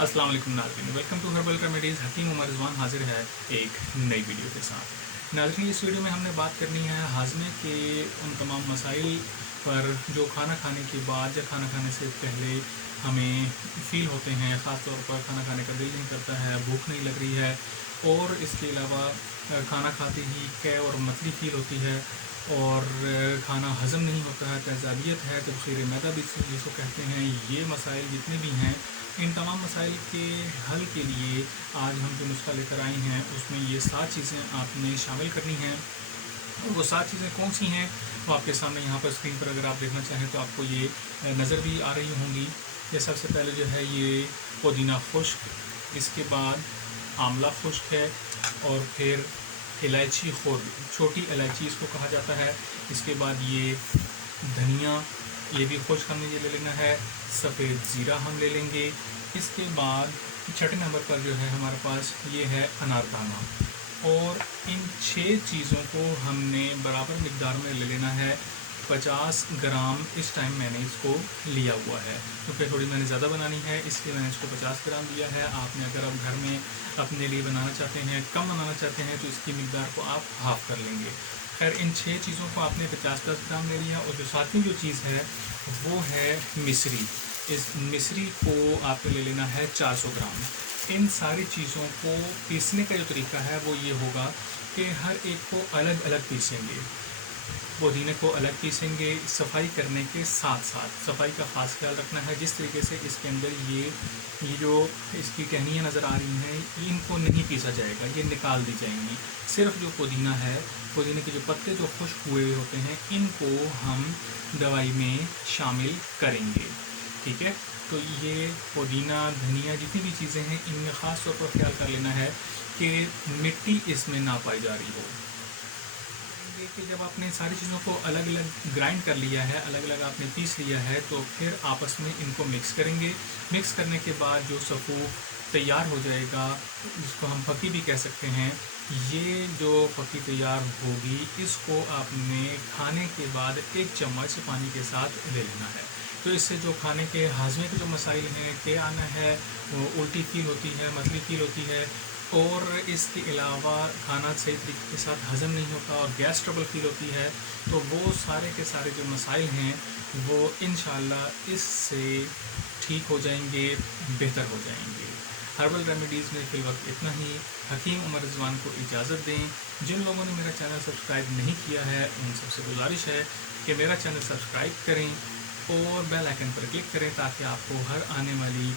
अस्सलाम वालेकुम नाज़रीन, वेलकम टू हर्बल रेमेडीज़। हकीम उमर रिजवान हाजिर है एक नई वीडियो के साथ। नाज़रीन, इस वीडियो में हमने बात करनी है हाजमे के उन तमाम मसाइल पर जो खाना खाने के बाद या खाना खाने से पहले हमें फ़ील होते हैं। ख़ास तौर पर खाना खाने का दिल नहीं करता है, भूख नहीं लग रही है, और इसके अलावा खाना खाते ही कै और मतली फ़ील होती है, और खाना हज़म नहीं होता है, तेज़ाबियत है, तबख़ीर मैदा भी जिसको कहते हैं। ये मसाइल जितने भी हैं, इन तमाम मसाइल के हल के लिए आज हम जो नुस्खा लेकर आए हैं उसमें ये 7 चीज़ें आपने शामिल करनी हैं। और वो 7 चीज़ें कौन सी हैं वो आपके सामने यहाँ पर स्क्रीन पर अगर आप देखना चाहें तो आपको ये नज़र भी आ रही होंगी। ये सबसे पहले जो है ये पुदीना खुश्क, इसके बाद आंवला खुश्क है, और फिर इलायची खुर्द, छोटी इलायची इसको कहा जाता है। इसके बाद ये धनिया, ये भी खुश्क हमने ये ले लेना है। सफ़ेद ज़ीरा हम ले लेंगे। इसके बाद छठे नंबर पर जो है हमारे पास ये है अनारदाना, और इन 6 चीज़ों को हमने बराबर मिक़दार में ले लेना है। 50 ग्राम इस टाइम मैंने इसको लिया हुआ है, क्योंकि थोड़ी मैंने ज़्यादा बनानी है इसलिए मैंने इसको 50 ग्राम लिया है। आपने अगर आप घर में अपने लिए बनाना चाहते हैं, कम बनाना चाहते हैं, तो इसकी मिक़दार को आप हाफ़ कर लेंगे। खैर, इन 6 चीज़ों को आपने 50-50 ग्राम ले लिया। और जो सातवीं जो चीज़ है वो है मिश्री। इस मिश्री को आपको ले लेना है 400 ग्राम। इन सारी चीज़ों को पीसने का जो तरीका है वो ये होगा कि हर एक को अलग अलग पीसेंगे। पुदीने को अलग पीसेंगे, सफाई करने के साथ साथ सफाई का ख़ास ख्याल रखना है। जिस तरीके से इसके अंदर ये जो इसकी टहनियाँ नज़र आ रही हैं, इनको नहीं पीसा जाएगा, ये निकाल दी जाएंगी। सिर्फ जो पुदीना है, पुदीने के जो पत्ते जो खुश्क हुए होते हैं, इनको हम दवाई में शामिल करेंगे। ठीक है, तो ये पुदीना, धनिया, जितनी भी चीज़ें हैं, इनमें ख़ास तौर पर ख्याल कर लेना है कि मिट्टी इसमें ना पाई जा रही हो। कि जब आपने सारी चीज़ों को अलग अलग ग्राइंड कर लिया है, अलग अलग आपने पीस लिया है, तो फिर आपस में इनको मिक्स करेंगे। मिक्स करने के बाद जो सफ़ूफ तैयार हो जाएगा, जिसको हम फकी भी कह सकते हैं, ये जो फकी तैयार होगी, इसको आपने खाने के बाद 1 चम्मच पानी के साथ ले लेना है। तो इससे जो खाने के हाजमे के जो मसाइल हैं, टे आना है, वो उल्टी फील होती है, मतली फील होती है, और इसके अलावा खाना सही तरीके के साथ हज़म नहीं होता और गैस ट्रबल फील होती है, तो वो सारे के सारे जो मसाइल हैं वो इंशाअल्लाह इससे ठीक हो जाएंगे, बेहतर हो जाएंगे। हर्बल रेमेडीज़ में फ़िल वक्त इतना ही। हकीम उमर रिजवान को इजाज़त दें। जिन लोगों ने मेरा चैनल सब्सक्राइब नहीं किया है, उन सबसे गुजारिश है कि मेरा चैनल सब्सक्राइब करें और बेल आइकन पर क्लिक करें, ताकि आपको हर आने वाली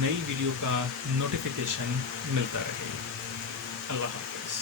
नई वीडियो का नोटिफिकेशन मिलता रहे। अल्लाह हाफ़िज़।